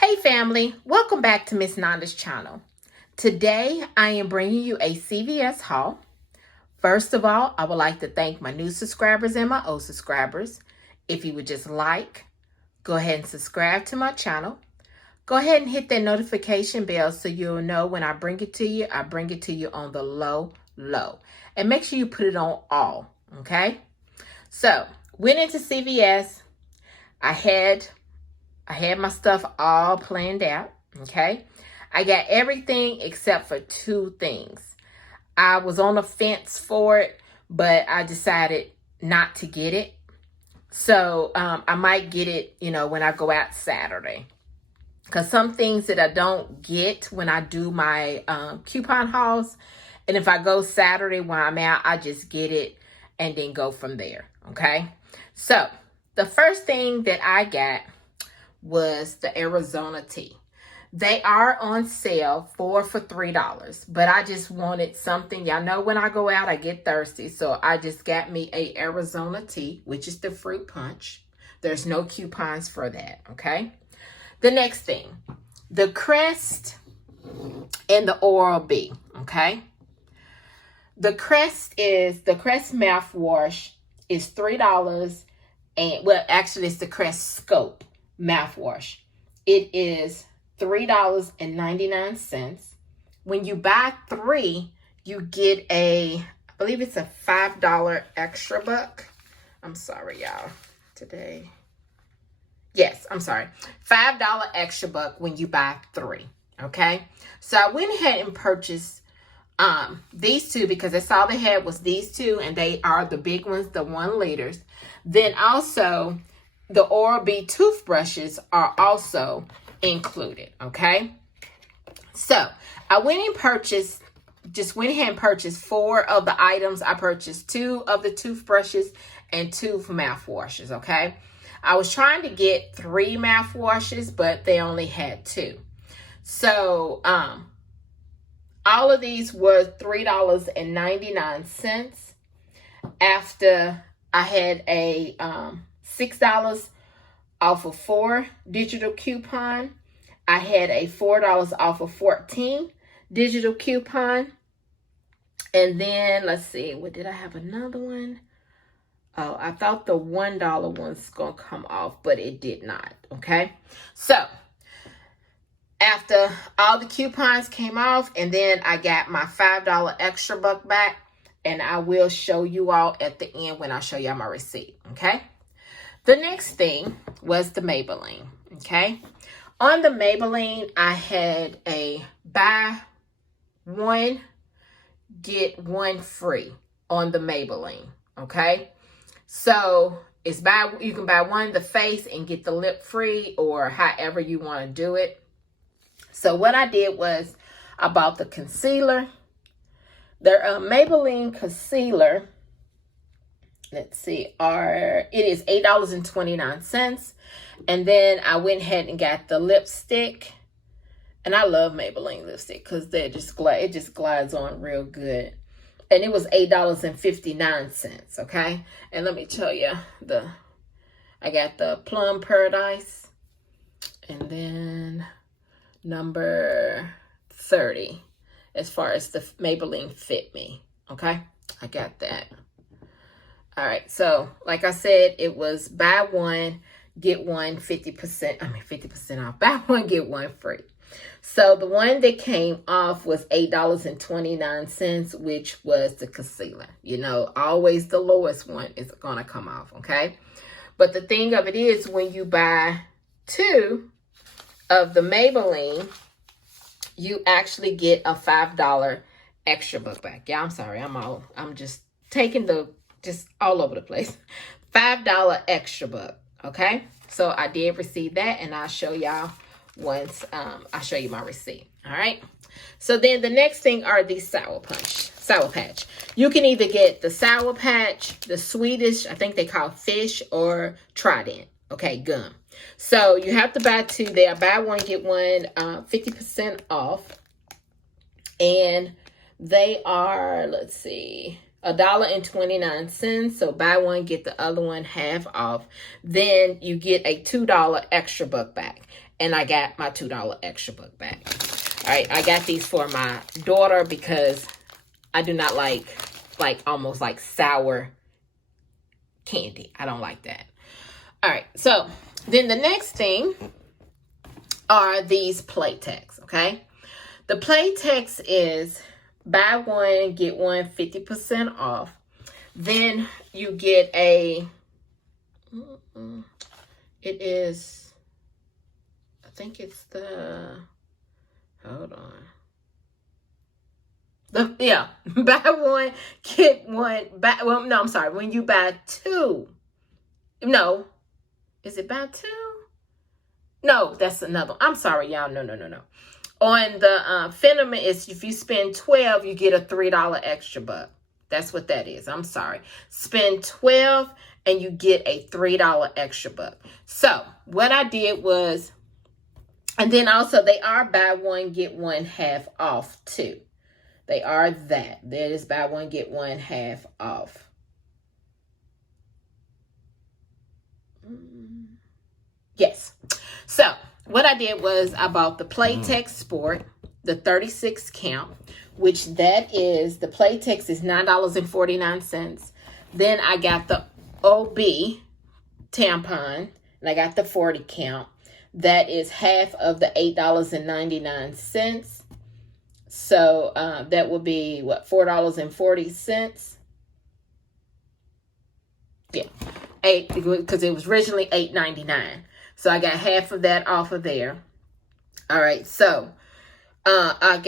Hey family, welcome back to Miss Nanda's channel. Today I am bringing you a CVS haul. First of all, I would like to thank my new subscribers and my old subscribers. If you would just go ahead and subscribe to my channel. Go ahead and hit that notification bell so you'll know when I bring it to you. I bring it to you on the low. And make sure you put it on all, okay? So, went into CVS. I had my stuff all planned out, okay? I got everything except for two things. I was on the fence for it, but I decided not to get it. So I might get it, when I go out Saturday. Because some things that I don't get when I do my coupon hauls, and if I go Saturday when I'm out, I just get it and then go from there, okay? So the first thing that I got was the Arizona tea. They are on sale for $3, but I just wanted something. Y'all know when I go out, I get thirsty. So I just got me a Arizona tea, which is the fruit punch. There's no coupons for that, okay? The next thing, the Crest and the Oral-B, okay? The Crest mouthwash is $3, and well, actually it's the Crest Scope mouthwash. It is $3.99. When you buy 3, you get I believe it's a $5 extra buck. I'm sorry, y'all. Yes, I'm sorry. $5 extra buck when you buy 3. Okay. So I went ahead and purchased these two because that's all they had was these two, and they are the big ones, the 1 liters. Then also the Oral-B toothbrushes are also included, okay? So I went ahead and purchased 4 of the items. I purchased 2 of the toothbrushes and 2 mouthwashes, okay? I was trying to get 3 mouthwashes, but they only had 2. So all of these were $3.99 after I had a $6 off of 4 digital coupon. I had a $4 off of 14 digital coupon. And then, let's see, did I have another one? Oh, I thought the $1 one's going to come off, but it did not, okay? So, after all the coupons came off, and then I got my $5 extra buck back, and I will show you all at the end when I show y'all my receipt, okay? The next thing was the Maybelline, okay? On the Maybelline, I had a buy 1, get 1 free on the Maybelline, okay? So you can buy 1 the face and get the lip free, or however you want to do it. So what I did was I bought the concealer. Their Maybelline concealer, let's see, it is $8.29. And then I went ahead and got the lipstick. And I love Maybelline lipstick because it just glides on real good. And it was $8.59, okay? And let me tell you, I got the Plum Paradise. And then number 30 as far as the Maybelline Fit Me, okay? I got that. All right, so like I said, it was buy 1, get 1 50% off. Buy 1, get 1 free. So the one that came off was $8.29, which was the concealer. Always the lowest one is going to come off, okay? But the thing of it is, when you buy 2 of the Maybelline, you actually get a $5 extra buck back. Yeah, I'm sorry. I'm just taking just all over the place. $5 extra buck, okay? So I did receive that, and I'll show y'all once I show you my receipt. All right. So then the next thing are these Sour Patch. You can either get the Sour Patch, the Swedish, I think they call fish, or Trident. Okay, gum. So you have to buy 2 there. Buy 1, get 1, 50% off. And they are, let's see, $1.29. So buy 1, get the other one half off. Then you get a $2 extra buck back. and I got my $2 extra buck back. All right, I got these for my daughter because I do not like almost like sour candy. I don't like that. All right, so then the next thing are these Playtex, okay? The Playtex is buy one, get one 50% off. Then you get a, it is, I think it's the, hold on. Yeah, buy one, get one, well, no, I'm sorry. When you buy two, no, is it buy two? No, that's another. I'm sorry, y'all. No. On the Phenomen, is if you spend 12, you get a $3 extra buck. That's what that is. I'm sorry. Spend 12 and you get a $3 extra buck. So what I did was, and then also they are buy one, get one half off too. They are that. That is buy one, get one half off. Yes. So what I did was I bought the Playtex Sport, the 36 count, which that is, the Playtex is $9.49. Then I got the OB tampon, and I got the 40 count. That is half of the $8.99. So that would be what, $4.40? Yeah, because it was originally $8.99. So I got half of that off of there. All right, so I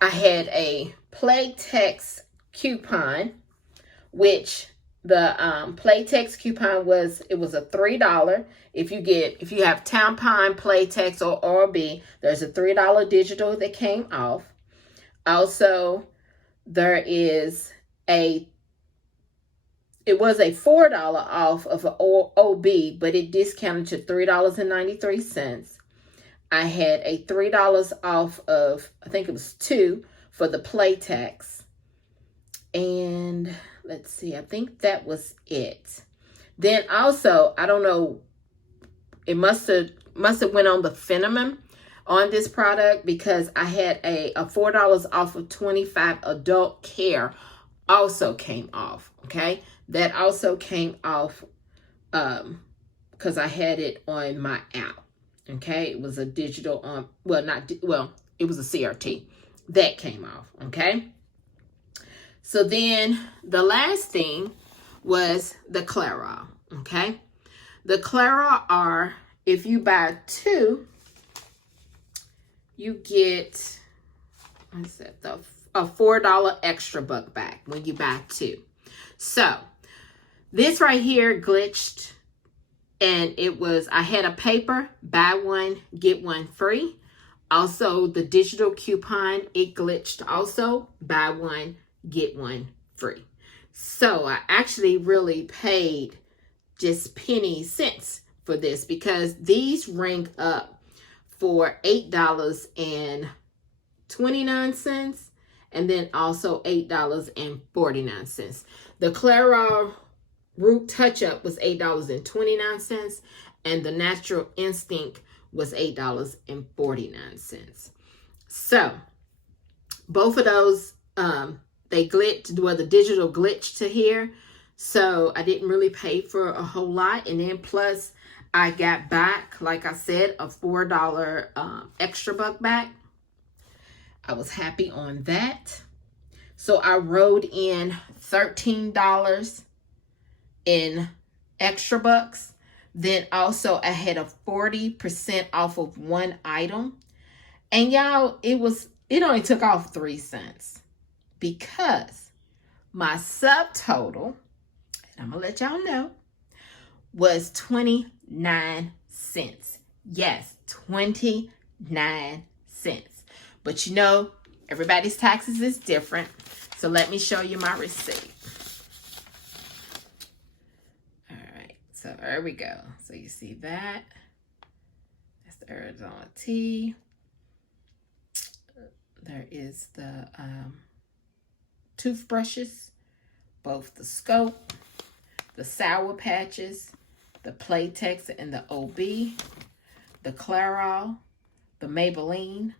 had a Playtex coupon, which the Playtex coupon was, it was a $3. If you have tampon, Playtex, or RB, there's a $3 digital that came off. Also, there is it was a $4 off of an OB, but it discounted to $3.93. I had a $3 off of, I think it was 2 for the Playtex. And let's see, I think that was it. Then also, I don't know, it must have went on the Phenomen on this product, because I had a $4 off of 25 adult care also came off, okay? That also came off because I had it on my app, okay? It was a digital, it was a CRT. That came off, okay? So then the last thing was the Clairol, okay? The Clairol are, if you buy 2, you get, what's that, a $4 extra buck back when you buy 2. So this right here glitched, and it was, I had a paper, buy one, get one free. Also, the digital coupon, it glitched also, buy one, get one free. So I actually really paid just penny cents for this, because these rank up for $8.29, and then also $8.49. The Clairol Root Touch-Up was $8.29, and the Natural Instinct was $8.49. So both of those, they glitched, well, the digital glitched to here. So I didn't really pay for a whole lot. And then plus I got back, like I said, a $4 extra buck back. I was happy on that. So I rode in $13 in extra bucks. Then also I had a 40% off of one item. And y'all, it only took off 3 cents, because my subtotal, and I'm gonna let y'all know, was 29 cents. Yes, 29 cents. But you know, everybody's taxes is different. So let me show you my receipt. All right, so there we go. So you see that. That's the Arizona tea. There is the toothbrushes, both the Scope, the Sour Patches, the Playtex, and the OB. the Clairol, the Maybelline,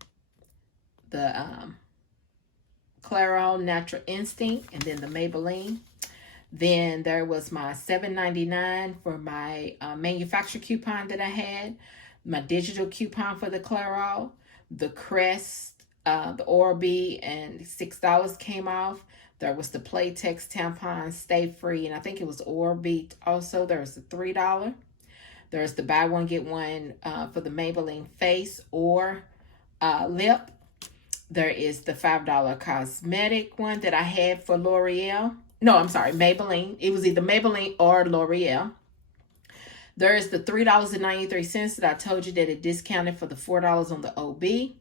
the Clairol Natural Instinct, and then the Maybelline. Then there was my $7.99 for my manufacturer coupon that I had, my digital coupon for the Clairol, the Crest, the Oral-B, and $6 came off. There was the Playtex tampon Stay Free, and I think it was Oral-B also. There was the $3. There's the buy one get one for the Maybelline face or lip. There is the $5 cosmetic one that I had for L'Oreal. No, I'm sorry, Maybelline. It was either Maybelline or L'Oreal. There is the $3.93 that I told you that it discounted for the $4 on the OB.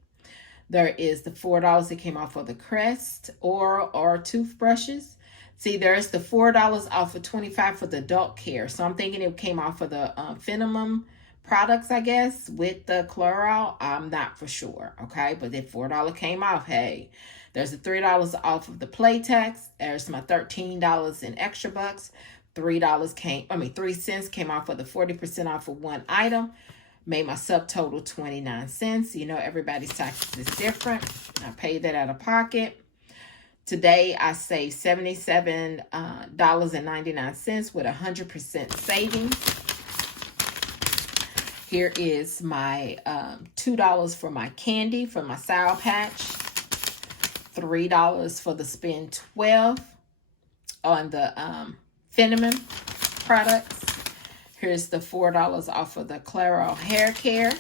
There is the $4 that came off for the Crest or toothbrushes. See, there's the $4 off of $25 for the adult care. So I'm thinking it came off for the Phenomena products, I guess, with the Clairol. I'm not for sure, okay? But if $4 came off, hey. There's the $3 off of the Playtex. There's my $13 in extra bucks. 3 cents came off for the 40% off of one item. Made my subtotal 29 cents. You know, everybody's taxes is different. I paid that out of pocket. Today, I saved $77.99 with 100% savings. Here is my $2 for my candy, for my Sour Patch. $3 for the spend 12 on the Phenomena products. Here's the $4 off of the Clairol hair care.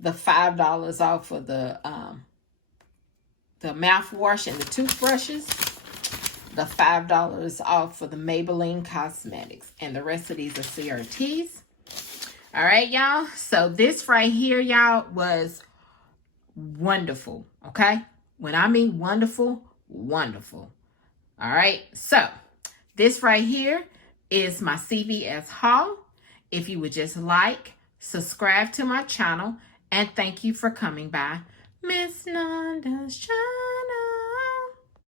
The $5 off of the mouthwash and the toothbrushes. The $5 off for the Maybelline cosmetics. And the rest of these are CRTs. All right, y'all. So this right here, y'all, was wonderful. Okay? When I mean wonderful, wonderful. All right. So this right here is my CVS haul. If you would just like, subscribe to my channel, and thank you for coming by. Miss Nanda's Shop.